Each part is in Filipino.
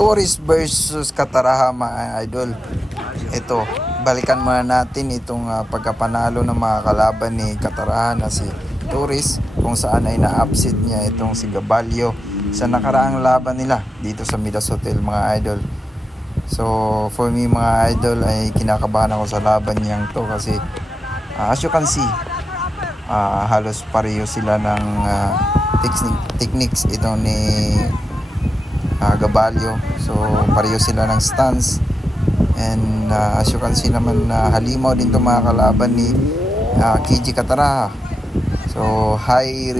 Torres versus Cataraha mga idol. Ito, balikan muna natin itong pagkapanalo ng mga kalaban ni Cataraha na si Torres, kung saan ay na-upset niya itong si Gabalio sa nakaraang laban nila dito sa Midas Hotel mga idol. So for me mga idol ay kinakabahan ako sa laban niyang to kasi as you can see halos pareho sila ng techniques ito ni Gabalio. So pareho sila ng stance and as you can see naman halimaw din itong mga kalaban ni KG Cataraha. So high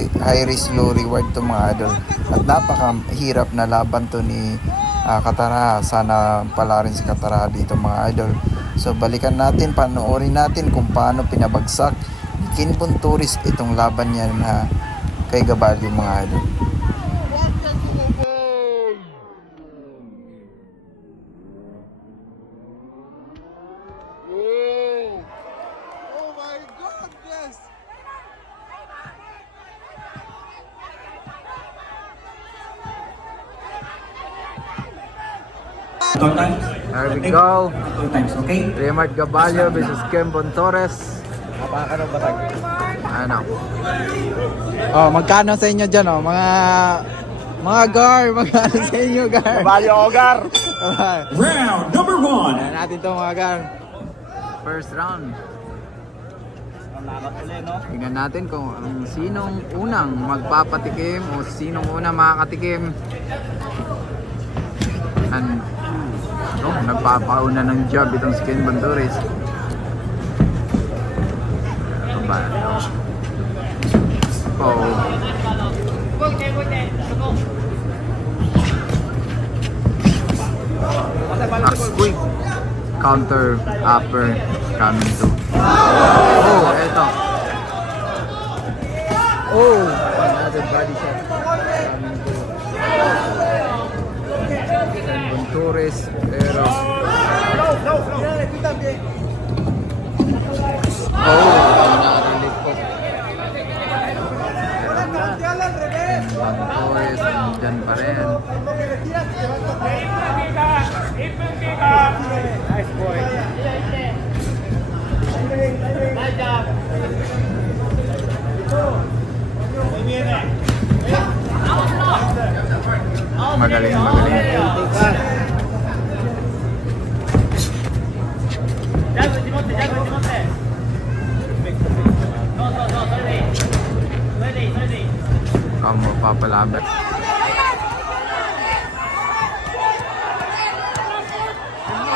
risk low reward to mga idol at napakahirap na laban to ni Cataraha. Sana pala rin si Cataraha dito mga idol. So balikan natin, panoorin natin kung paano pinabagsak ni Kinbon Torres itong laban niya na kay Gabalio mga idol. There we go. 2 times, okay? Remart Gabalio versus Kinbon Torres. Ano ba tayo? Ano? Oh, magkano sa inyo dyan, oh? Mga gar, magkano sa inyo, gar? Gabalio o gar? Round number 1. Ayan natin to mga gar. First round. Tingnan natin kung sinong unang magpapatikim o sinong unang makakatikim. And nagpapauna ng job itong si Kinbon Torres. Ito ba? Oh. Quick counter upper coming to. Oh, eto. Oh, another body shot coming to. Kinbon Torres, pero nakarelit po. Kinbon Torres, nandyan pa rin. Nice boy. Magaling. Kamu papalabot.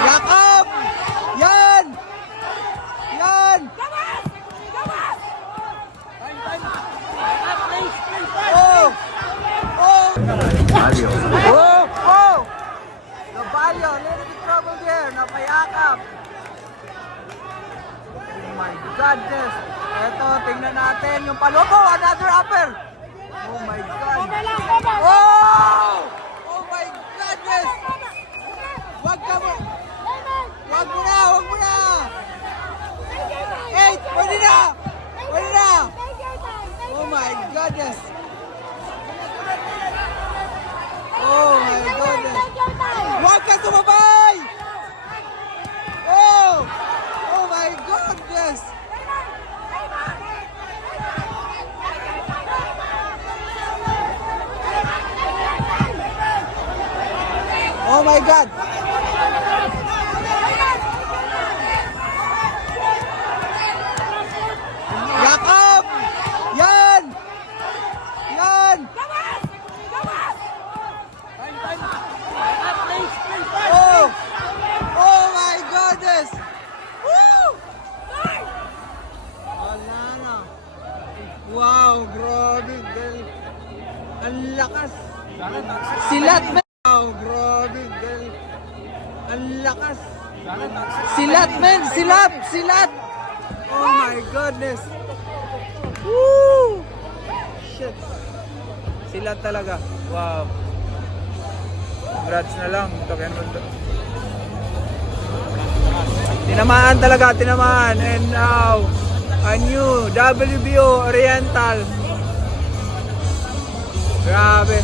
Yakap! Yan! Oh! Gabalio. Oh! Gabalio, little bit trouble there. Napayakap. Oh my goodness. Eto, tingnan natin yung palubo. Another upper. Oh my God. Oh! Oh my goodness. Wag mo na. 8, pwede na. Oh my goodness. Oh my goodness. Huwag ka sumabay! Oh! Oh my goodness! Oh my God! Yakap! Yan! Oh! Oh my goodness! Woo! Wala na. Wow, grabe. Ang lakas. Silat man. Wow, grabe. Ang lakas. Silat man. Silat. Oh my goodness. Woo! Shit. Silat talaga. Wow. Congrats na lang. Tinamaan talaga. And now, a new WBO Oriental. Grabe.